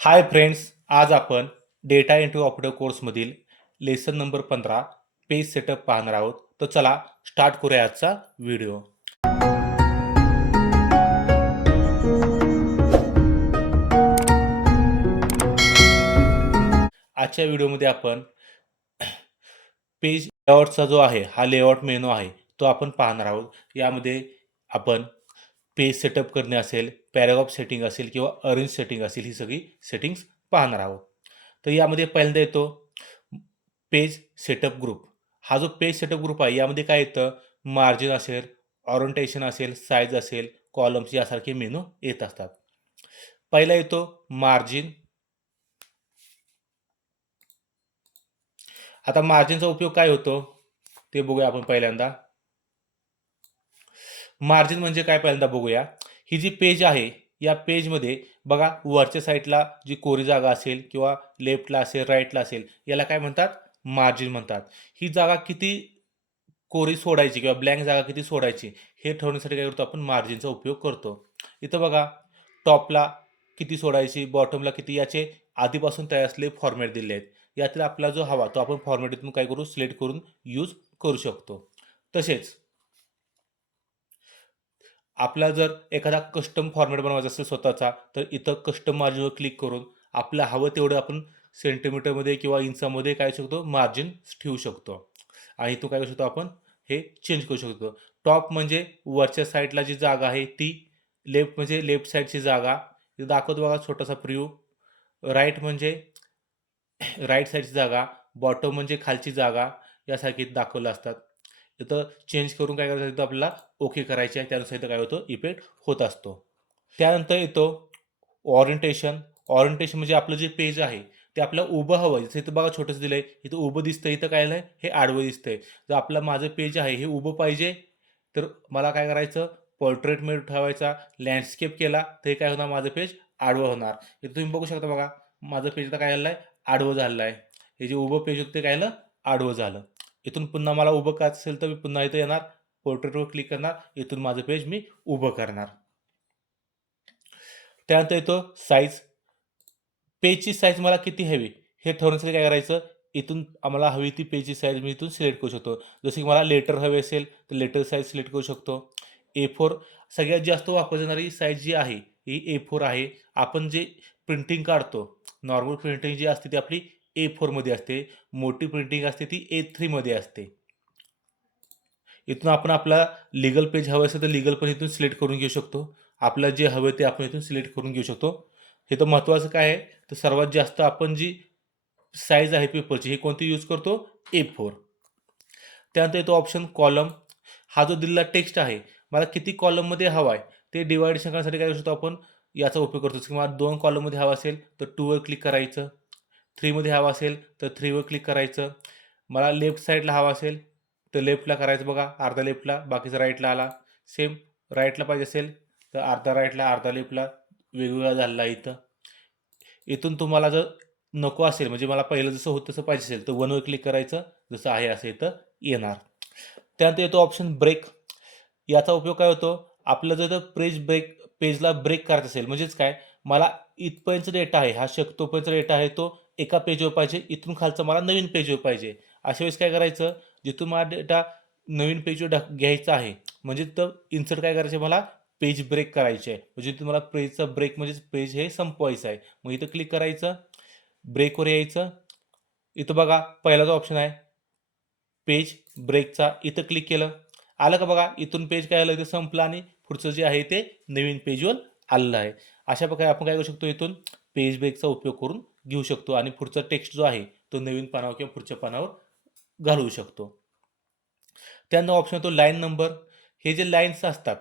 हाय friends आज आपण data entry operator कोर्समधील लेसन नंबर पंधरा पेज सेटअप पाहणार आहोत. तर चला स्टार्ट करूया आजचा व्हिडिओ आजच्या व्हिडिओमध्ये आपण पेज लेआउटचा जो आहे हा लेआउट मेनू आहे तो आपण पाहणार आहोत. यामध्ये आपण पेज सेटअप करणे असेल पॅराग्राफ सेटिंग असेल किंवा अरेंज सेटिंग असेल ही सगळी सेटिंग्स पाहणार आहोत. तर यामध्ये पहिल्यांदा येतो पेज सेटअप ग्रुप. हा जो पेज सेटअप ग्रुप आहे यामध्ये काय येतं? मार्जिन असेल ऑरिएंटेशन असेल साईज असेल कॉलम्स यासारखे मेनू येत असतात. पहिला येतो मार्जिन. आता मार्जिनचा उपयोग काय होतो? ते बघूया आपण पहिल्यांदा. मार्जिन म्हणजे काय पहिल्यांदा बघूया. ही जी पेज आहे या पेजमध्ये बघा वरच्या साईडला जी कोरी जागा असेल किंवा लेफ्टला असेल राईटला असेल याला काय म्हणतात? मार्जिन म्हणतात. ही जागा किती कोरी सोडायची किंवा ब्लँक जागा किती सोडायची हे ठरवण्यासाठी काय करतो आपण? मार्जिनचा उपयोग करतो. इथं बघा टॉपला किती सोडायची बॉटमला किती याचे आधीपासून तयार असलेले फॉर्मॅट दिले आहेत. यातील आपला जो हवा तो आपण फॉर्मॅट इथून काय करू? सिलेक्ट करून यूज करू शकतो. तसेच आपला जर एखादा कस्टम फॉर्मॅट बनवायचा असेल स्वतःचा तर इथं कस्टम मार्जिनवर क्लिक करून आपलं हवं तेवढं आपण सेंटीमीटरमध्ये किंवा इंचामध्ये काय शकतो? मार्जिन ठेवू शकतो. आणि इथून काय करू शकतो आपण? हे चेंज करू शकतो. टॉप म्हणजे वरच्या साईडला जी जागा आहे ती लेफ्ट म्हणजे लेफ्ट साईडची जागा. दाखवतो बघा छोटासा प्रिव्यू राईट म्हणजे राईट साईडची जागा. बॉटम म्हणजे खालची जागा. यासारखी दाखवलं असतात. इथं चेंज करून काय करायचं तिथं आपल्याला ओके करायचे आहे. त्यानुसार इथं काय होतं इफेक्ट होत असतो. त्यानंतर येतो ऑरिएंटेशन ऑरिएंटेशन म्हणजे आपलं जे पेज आहे ते आपल्याला उभं हवं. जसं इथं बघा छोटंसं दिलं आहे इथं उभं दिसतं इथं काय आहे हे आडवं दिसतंय. जर आपलं माझं पेज आहे हे उभं पाहिजे तर मला काय करायचं पोर्ट्रेट मेड ठेवायचा लँडस्केप केला तर हे काय होणार माझं पेज आडवं होणार. इथं तुम्ही बघू शकता बघा माझं पेज आता काय झालं आहे आडवं झालेलं आहे हे जे उभं पेज होतं ते काय झालं आडवं झालं. इथून पुन्हा मला उभं करायचं असेल तर मी पुन्हा इथं येणार. पोर्ट्रेटवर क्लिक करणार. इथून माझं पेज मी उभं करणार. त्यानंतर येतो साईज पेजची साईज मला किती हवी? हे ठरवण्यासाठी काय करायचं? इथून आम्हाला हवी ती पेजची साईज मी इथून सिलेक्ट करू शकतो. जसं की मला लेटर हवे असेल तर लेटर साईज सिलेक्ट करू शकतो. ए फोर सगळ्यात जास्त वापरली जाणारी साईज जी आहे ही ए फोर आहे. आपण जे प्रिंटिंग काढतो नॉर्मल प्रिंटिंग जी असते ती आपली ए फोरमध्ये असते. मोठी प्रिंटिंग असते ती ए थ्रीमध्ये असते. इथून आपण आपला लिगल पेज हवं असेल तर लिगल पण इथून सिलेक्ट करून घेऊ शकतो. आपलं जे हवं ते आपण इथून सिलेक्ट करून घेऊ शकतो. हे तर महत्त्वाचं काय आहे? तर सर्वात जास्त आपण जी साईज आहे पेपरची हे कोणती यूज करतो? ए फोर त्यानंतर येतो ऑप्शन कॉलम हा जो दिलेला टेक्स्ट आहे मला किती कॉलममध्ये हवा आहे? ते डिवायडेशन करण्यासाठी काय करू शकतो आपण? याचा उपयोग करतो. किंवा दोन कॉलममध्ये हवा असेल तर टूवर क्लिक करायचं. थ्रीमध्ये हवा असेल तर थ्रीवर क्लिक करायचं. मला लेफ्ट साईडला हवा असेल तर लेफ्टला करायचं बघा. अर्धा लेफ्टला बाकीचा राईटला आला. सेम राईटला पाहिजे असेल तर अर्धा राईटला अर्धा लेफ्टला वेगवेगळा झालेला इथं. इथून तुम्हाला जर नको असेल म्हणजे मला पहिलं जसं होतं तसं पाहिजे असेल तर वनवर क्लिक करायचं. जसं आहे असं इथं येणार. त्यानंतर येतो ऑप्शन ब्रेक याचा उपयोग काय होतो? आपलं जर पेज ब्रेक पेजला ब्रेक करायचं असेल म्हणजेच काय? मला इथपर्यंतचा डेटा आहे हा शकतोपर्यंत डेटा आहे तो एका पेजवर पाहिजे इथून खालचं मला नवीन पेजवर पाहिजे. अशा वेळेस काय करायचं जिथून मला डेटा नवीन पेजवर ढक घ्यायचा आहे म्हणजे तर इन्सर्ट काय करायचं मला? पेज ब्रेक करायचे आहे म्हणजे तुम्हाला पेजचा ब्रेक म्हणजेच पेज हे संपवायचं आहे. मग इथं क्लिक करायचं ब्रेकवर यायचं. इथं बघा पहिला जो ऑप्शन आहे पेज ब्रेकचा इथं क्लिक केलं. आलं का बघा इथून पेज काय आलं? ते संपलं आणि पुढचं जे आहे ते नवीन पेजवर आलेलं आहे. अशा प्रकारे आपण काय करू शकतो इथून? पेज ब्रेकचा उपयोग करून घेऊ शकतो आणि पुढचा टेक्स्ट जो आहे तो नवीन पानावर किंवा पुढच्या पानावर घालवू शकतो. त्यानंतर ऑप्शन येतो लाईन नंबर हे जे लाईन्स असतात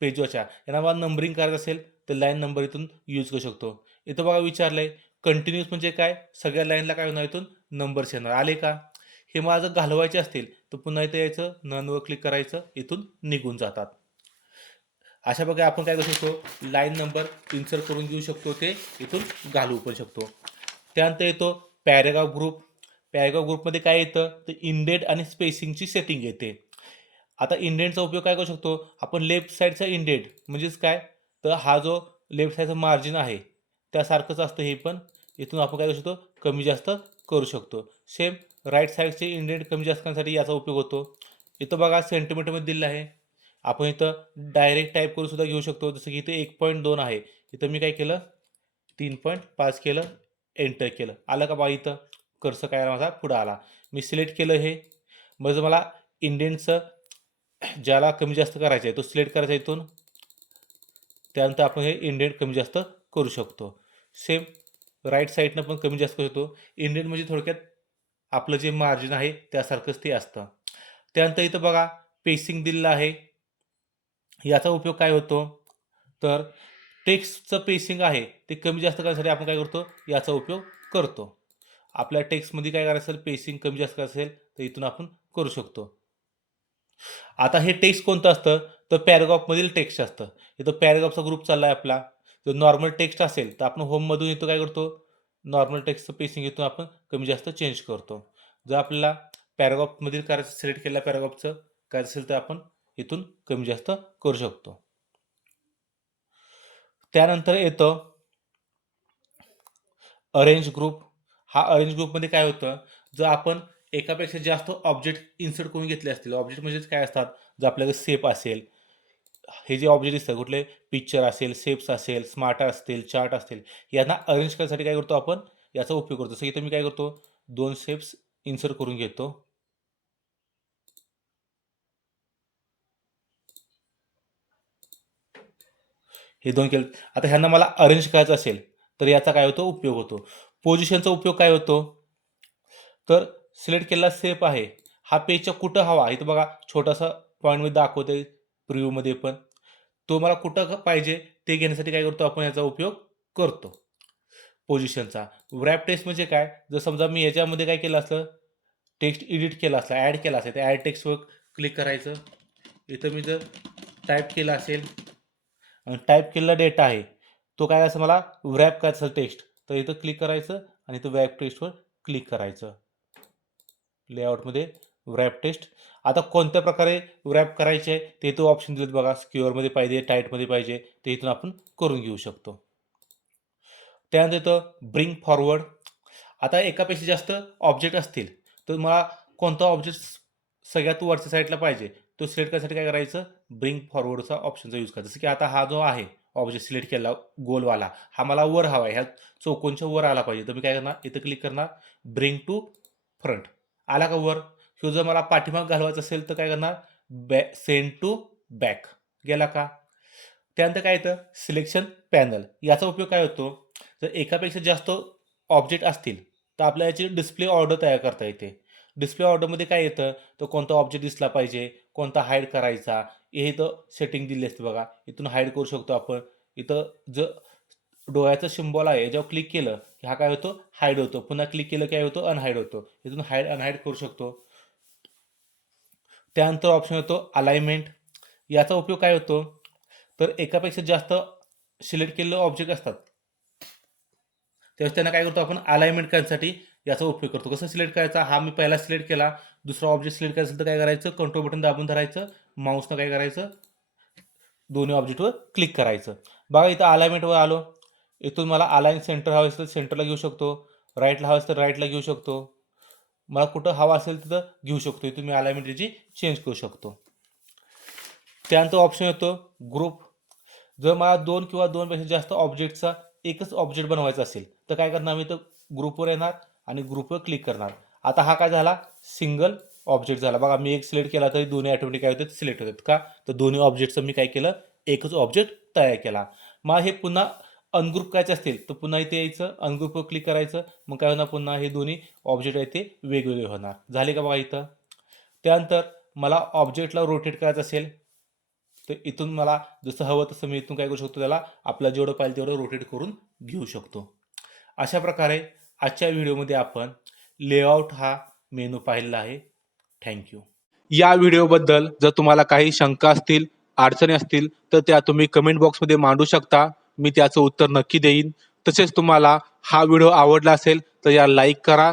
पेजवरच्या यांना मला नंबरिंग करायचं असेल तर लाईन नंबर इथून यूज करू शकतो. इथं बघा विचारलं आहे कंटिन्यूस म्हणजे काय? सगळ्या लाईनला काय होणार इथून? नंबर्स येणार. आले का? हे मला जर घालवायचे असतील तर पुन्हा इथं यायचं ननवर क्लिक करायचं इथून निघून जातात. अशा प्रकारे आपण काय करू शकतो? लाईन नंबर इन्सर्ट करून घेऊ शकतो ते. इथून घालवू पण शकतो. त्यानंतर येतो पॅरेग्राफ ग्रुप पॅरेग्राफ ग्रुपमध्ये काय येतं? तर इंडेड आणि स्पेसिंगची सेटिंग येते. आता इंडेंटचा उपयोग काय करू शकतो? आपण लेफ्ट साईडचा इंडेड म्हणजेच काय? तर हा जो लेफ्ट साईडचा मार्जिन आहे त्यासारखंच असतं हे पण. इथून आपण काय करू शकतो? कमी जास्त करू शकतो. सेम राईट साईडचे इंडेंट कमी जास्त करण्यासाठी याचा उपयोग होतो. इथं बघा सेंटीमीटरमध्ये दिलेलं आहे. आपण इथं डायरेक्ट टाईप करून सुद्धा घेऊ शकतो. जसं की इथं एक पॉईंट दोन आहे. इथं मी काय केलं? तीन पॉईंट पाच केलं एंटर केलं. आलं का बा इथं? कर्स काय आला माझा? पुढं आला. मी सिलेक्ट केलं हे. मग जर मला इंडियनचं ज्याला कमी जास्त करायचं आहे तो सिलेक्ट करायचा इथून. त्यानंतर आपण हे इंडियन कमी जास्त करू शकतो. सेम राईट साईडनं पण कमी जास्त करू शकतो. इंडियन म्हणजे थोडक्यात आपलं जे मार्जिन आहे त्यासारखंच ते असतं. त्यानंतर इथं बघा पेसिंग दिलेलं आहे. याचा उपयोग काय होतो? तर टेक्स्टचं पेसिंग आहे ते कमी जास्त करण्यासाठी आपण काय करतो? याचा उपयोग करतो. आपल्या टेक्स्टमध्ये काय करायचं असेल? पेसिंग कमी जास्त करायचं असेल तर इथून आपण करू शकतो. आता हे टेक्स्ट कोणतं असतं? तर पॅरेग्राफमधील टेक्स्ट असतं. इथं पॅरेग्राफचा ग्रुप चालला आहे आपला. जर नॉर्मल टेक्स्ट असेल तर आपण होममधून इथं काय करतो? नॉर्मल टेक्स्टचं पेसिंग इथून आपण कमी जास्त चेंज करतो. जर आपल्याला पॅरेग्राफमधील करायचं सिलेक्ट केलेल्या पॅरेग्राफचं करायचं असेल तर आपण इथून कमी जास्त करू शकतो. त्यानंतर येतं अरेंज ग्रुप हा अरेंज ग्रुपमध्ये काय होतं? जर आपण एकापेक्षा जास्त ऑब्जेक्ट इन्सर्ट करून घेतले असतील ऑब्जेक्ट म्हणजेच काय असतात? जर आपल्याकडे सेप असेल हे जे ऑब्जेक्ट दिसतात कुठले? पिक्चर असेल सेप्स असेल स्मार्ट असतील चार्ट असतील यांना अरेंज करण्यासाठी काय करतो आपण? याचा उपयोग करतो. जसं इथं मी काय करतो? दोन सेप्स इन्सर्ट करून घेतो. हे दोन केलं. आता ह्यांना मला अरेंज करायचं असेल तर याचा काय होतो? उपयोग होतो. पोझिशनचा उपयोग काय होतो? तर सिलेक्ट केलेला सेप आहे. हा पेजच्या कुठं हवा? इथं बघा छोटासा पॉईंटमध्ये दाखवते प्रिव्ह्यूमध्ये पण. तो मला कुठं पाहिजे ते घेण्यासाठी काय करतो? आपण याचा उपयोग करतो. पोझिशनचा रॅप टेक्स्ट म्हणजे काय? जर समजा मी याच्यामध्ये काय केलं असलं टेक्स्ट एडिट केला असला ॲड केला असेल त्या ॲड टेक्स्टवर क्लिक करायचं. इथं मी जर टाईप केलं असेल टाईप केलेला डेटा आहे तो काय असं मला? रॅप करायचं असेल टेस्ट तर इथं क्लिक करायचं आणि तो वॅप टेस्टवर क्लिक करायचं. लेआउटमध्ये रॅप टेस्ट आता कोणत्या प्रकारे रॅप करायचे आहे ते तो ऑप्शन दिलेत बघा. स्क्युअरमध्ये पाहिजे टाईटमध्ये पाहिजे ते इथून आपण करून घेऊ शकतो. त्यानंतर इथं ब्रिंग फॉरवर्ड आता एकापेक्षा जास्त ऑब्जेक्ट असतील तर मला कोणता ऑब्जेक्ट सगळ्यात वरच्या साईडला पाहिजे? तो सिलेक्ट करण्यासाठी काय करायचं? ब्रिंग फॉरवर्डचा ऑप्शनचा यूज करायचा जसं की आता हा जो आहे ऑब्जेक्ट सिलेक्ट केला गोलवाला हा मला वर हवा आहे. ह्या चौकोनच्या वर आला पाहिजे. तर मी काय करणार? इथं क्लिक करणार. ब्रिंग टू फ्रंट आला का वर? किंवा जर मला पाठीमाग घालवायचं असेल तर काय करणार? बॅ सेंड टू बॅक गेला का? त्यानंतर काय येतं? सिलेक्शन पॅनल याचा उपयोग काय होतो? जर एकापेक्षा जास्त ऑब्जेक्ट असतील तर आपल्याला याची डिस्प्ले ऑर्डर तयार करता येते. डिस्प्ले ऑर्डरमध्ये काय येतं? तर कोणता ऑब्जेक्ट दिसला पाहिजे? कोणता हाईड करायचा? हे इथं सेटिंग दिली असते बघा. इथून हाईड करू शकतो आपण. इथं जर डोळ्याचं सिम्बॉल आहे याच्यावर क्लिक केलं की हा काय होतो? हाईड होतो. पुन्हा क्लिक केलं काय होतो? अनहाईड होतो. इथून हाईड अनहाईड करू शकतो. त्यानंतर ऑप्शन होतो अलाइनमेंट याचा उपयोग काय होतो? तर एकापेक्षा जास्त सिलेक्ट केलेले ऑब्जेक्ट असतात. त्यावेळेस त्यांना काय करतो आपण अलाइनमेंट करण्यासाठी याचा उपयोग करतो. कसं सिलेक्ट करायचा? हा मी पहिला सिलेक्ट केला. दुसरा ऑब्जेक्ट सिलेक्ट करायचं तर काय करायचं? कंट्रोल बटन दाबून धरायचं. माऊसनं काय करायचं? दोन्ही ऑब्जेक्टवर क्लिक करायचं. बघा इथं अलाइनमेंटवर आलो. इथून मला अलाइन सेंटर हवं असेल तर सेंटरला घेऊ शकतो. राईटला हवं असेल तर राईटला घेऊ शकतो. मला कुठं हवा असेल तिथं घेऊ शकतो. इथून मी अलाइनमेंट त्याची चेंज करू शकतो. त्यानंतर ऑप्शन येतो ग्रुप जर मला दोन किंवा दोनपेक्षा जास्त ऑब्जेक्टचा एकच ऑब्जेक्ट बनवायचा असेल तर काय करणार मी तर ग्रुपवर येणार आणि ग्रुपवर क्लिक करणार. आता हा काय झाला? सिंगल ऑब्जेक्ट झाला. बघा मी एक सिलेक्ट केला तरी दोन्ही ऑटोमॅटिक काय होतात? सिलेक्ट होतात का? तर दोन्ही ऑब्जेक्टचं मी काय केलं? एकच ऑब्जेक्ट तयार केला. मग हे पुन्हा अनग्रुप करायचे असतील? तर पुन्हा इथे यायचं अनग्रुपवर क्लिक करायचं. मग काय होणार पुन्हा? हे दोन्ही ऑब्जेक्ट आहे ते वेगवेगळे होणार. झाले का बघा इथं? त्यानंतर मला ऑब्जेक्टला रोटेट करायचं असेल तर इथून मला जसं हवं तसं मी इथून काय करू शकतो? त्याला आपला जेवढं पाहिजे तेवढं रोटेट करून घेऊ शकतो. अशा प्रकारे आजच्या व्हिडिओमध्ये आपण लेआउट हा मेनू पाहिलेला आहे. थँक्यू या व्हिडिओबद्दल जर तुम्हाला काही शंका असतील अडचणी असतील तर त्या तुम्ही कमेंट बॉक्समध्ये मांडू शकता. मी त्याचं उत्तर नक्की देईन. तसेच तुम्हाला हा व्हिडिओ आवडला असेल तर या लाईक करा.